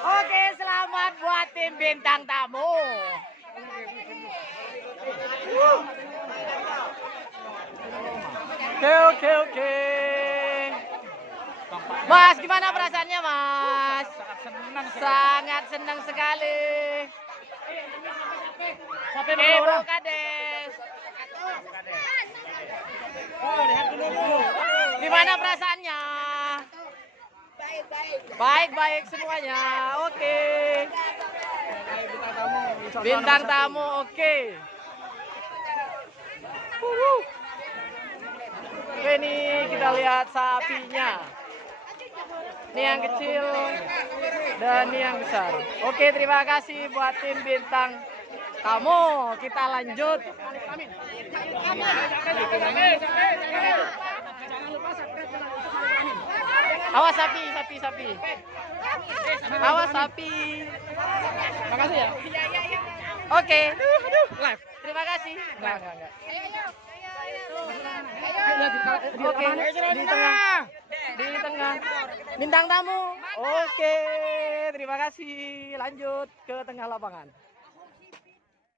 Oke, selamat buat tim bintang tamu. Oke. Mas, gimana perasaannya, Mas? Sangat senang sekali. Ibu Kades. Gimana perasaannya? Baik semuanya. Oke. Bintang tamu, oke. Oke, ini kita lihat sapinya. Ini yang kecil dan ini yang besar. Oke, terima kasih buat tim bintang tamu. Kita lanjut. Awas sapi. Awas sapi. Makasih ya. Oke. Live. Terima kasih. Enggak. Oke, di tengah. Di tengah. Bintang tamu. Oke, terima kasih. Lanjut ke tengah lapangan.